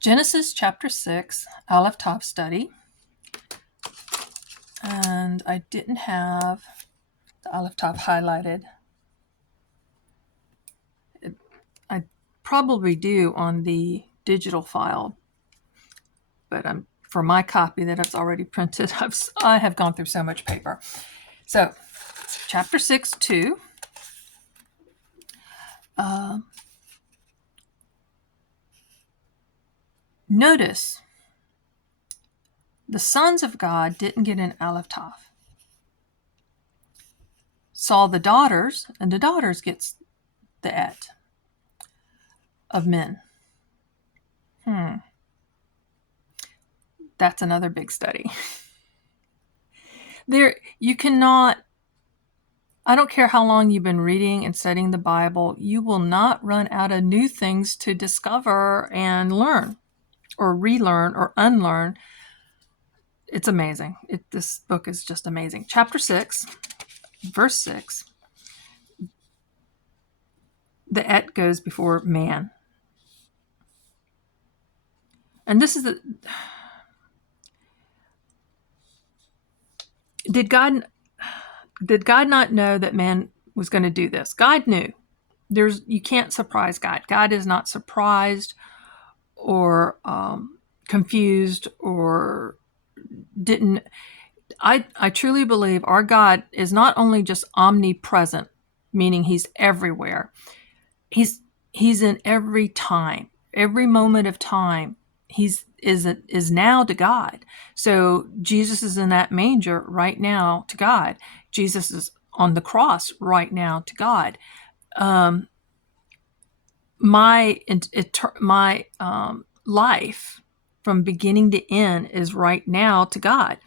Genesis chapter 6, Aleph Tav study. And I didn't have the Aleph Tav highlighted. I probably do on the digital file, but for my copy that I've already printed, I have gone through so much paper. So, chapter 6, 2. Notice the sons of God didn't get an Aleph Tav. Saw the daughters, and the daughters gets the et of men. That's another big study. You cannot, I don't care how long you've been reading and studying the Bible, you will not run out of new things to discover and learn or relearn or unlearn. It's amazing. This book is just amazing. Chapter 6, verse 6. The et goes before man. And this is Did God not know that man was going to do this? God knew. You can't surprise God. God is not surprised or confused or didn't. I truly believe our God is not only just omnipresent, meaning he's everywhere. He's in every time, every moment of time. Is now to God. So Jesus is in that manger right now to God. Jesus is on the cross right now to God. My life from beginning to end is right now to God.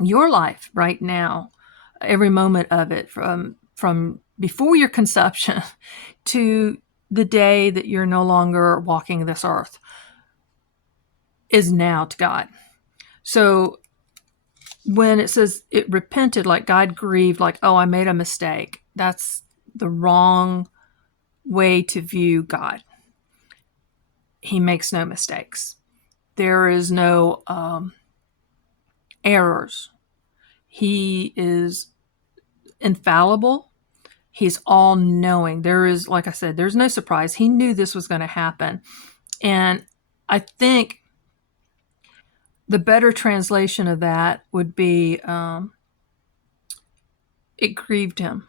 Your life right now, every moment of it, from before your conception to the day that you're no longer walking this earth, is now to God. So when it says it repented, like God grieved, like, oh, I made a mistake, that's the wrong way to view God. He makes no mistakes. There is no errors. He is infallible. He's all-knowing. There is, like I said, there's no surprise. He knew this was going to happen. And I think the better translation of that would be it grieved him.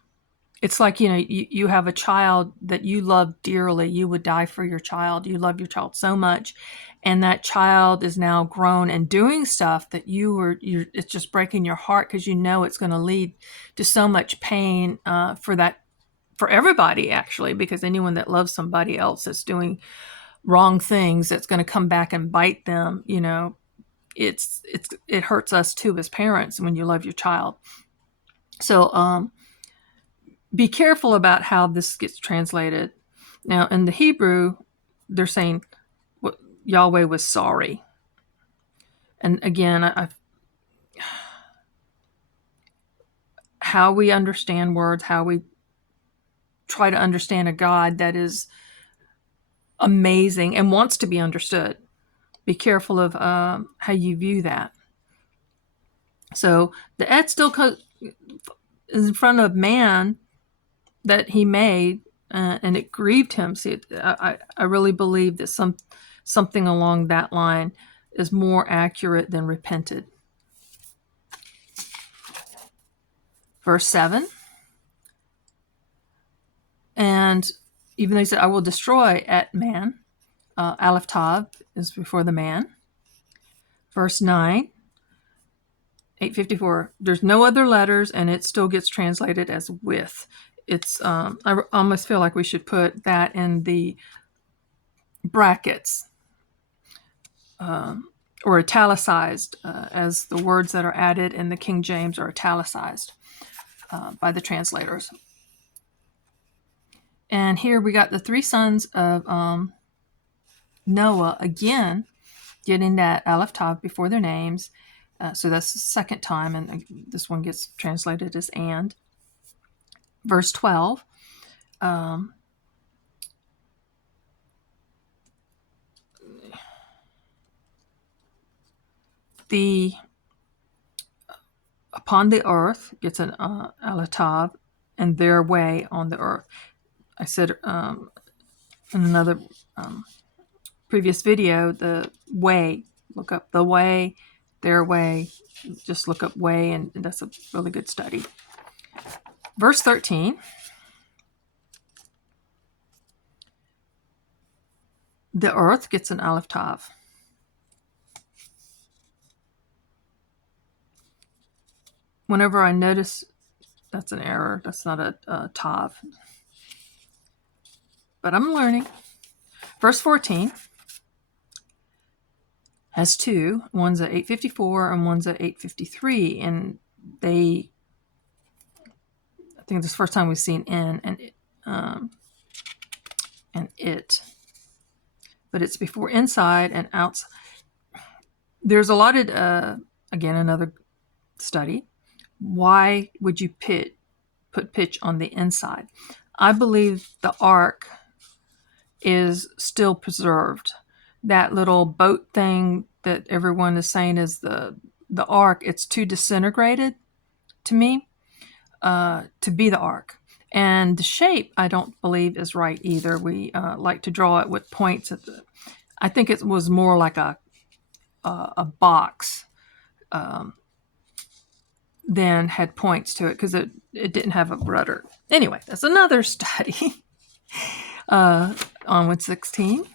It's like, you have a child that you love dearly. You would die for your child. You love your child so much. And that child is now grown and doing stuff that it's just breaking your heart because you know it's going to lead to so much pain for everybody, actually, because anyone that loves somebody else that's doing wrong things, that's going to come back and bite them, it hurts us too as parents when you love your child. So be careful about how this gets translated. Now, in the Hebrew, they're saying Yahweh was sorry. And again, how we understand words, how we try to understand a God that is amazing and wants to be understood. Be careful of how you view that. So the et still is in front of man that he made, and it grieved him. See, I really believe that something along that line is more accurate than repented. Verse 7. And even though he said, I will destroy at man, Aleph Tav is before the man. Verse 9, 854, there's no other letters, and it still gets translated as with. It's I almost feel like we should put that in the brackets or italicized, as the words that are added in the King James are italicized by the translators. And here we got the three sons of Noah again getting that Aleph Tav before their names. So that's the second time, and this one gets translated as and. Verse 12. the upon the earth gets an Aleph Tav, and their way on the earth. I said in another previous video, the way, look up the way, their way, just look up way, and that's a really good study. Verse 13. The earth gets an Aleph Tav. Whenever I notice that's an error, that's not a Tav. But I'm learning. Verse 14 has two. One's at 854 and one's at 853. And I think this is the first time we've seen in and it. But it's before inside and outside. There's a lot of, again, another study. Why would you put pitch on the inside? I believe the ark is still preserved. That little boat thing that everyone is saying is the ark, it's too disintegrated to me to be the ark. And the shape, I don't believe, is right either. We like to draw it with points at the. I think it was more like a box than had points to it, because it didn't have a rudder. Anyway, that's another study. On with 16.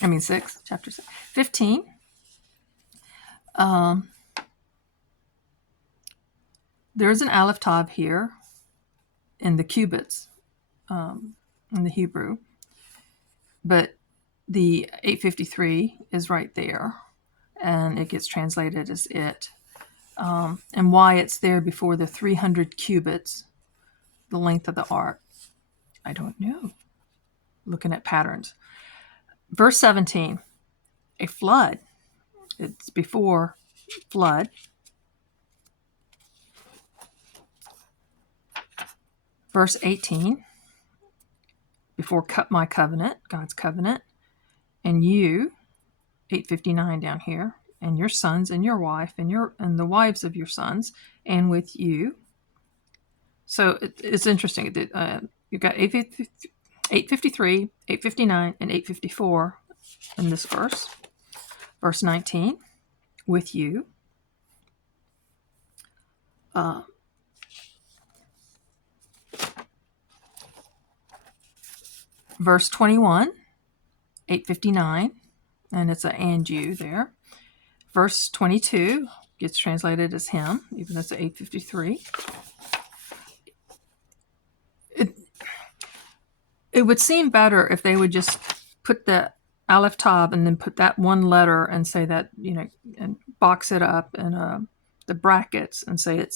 I mean 6, chapter 6. 15. There's an Aleph Tav here in the cubits in the Hebrew, but the 853 is right there, and it gets translated as it. And why it's there before the 300 cubits, the length of the ark, I don't know. Looking at patterns. Verse 17, a flood. It's before flood. Verse 18, before my covenant, God's covenant, and you, 859 down here, and your sons and your wife and the wives of your sons, and with you. So it's interesting. You've got 853, 859, and 854 in this verse. Verse 19, with you. Verse 21, 859, and it's a and you there. Verse 22 gets translated as him, even though it's 853. It would seem better if they would just put the Aleph Tav and then put that one letter and say that, and box it up in the brackets and say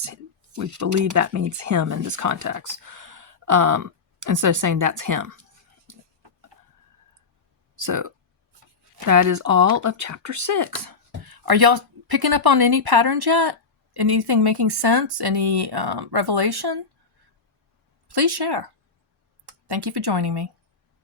we believe that means him in this context, instead of saying that's him. So that is all of chapter 6. Are y'all picking up on any patterns yet? Anything making sense? Any revelation? Please share. Thank you for joining me.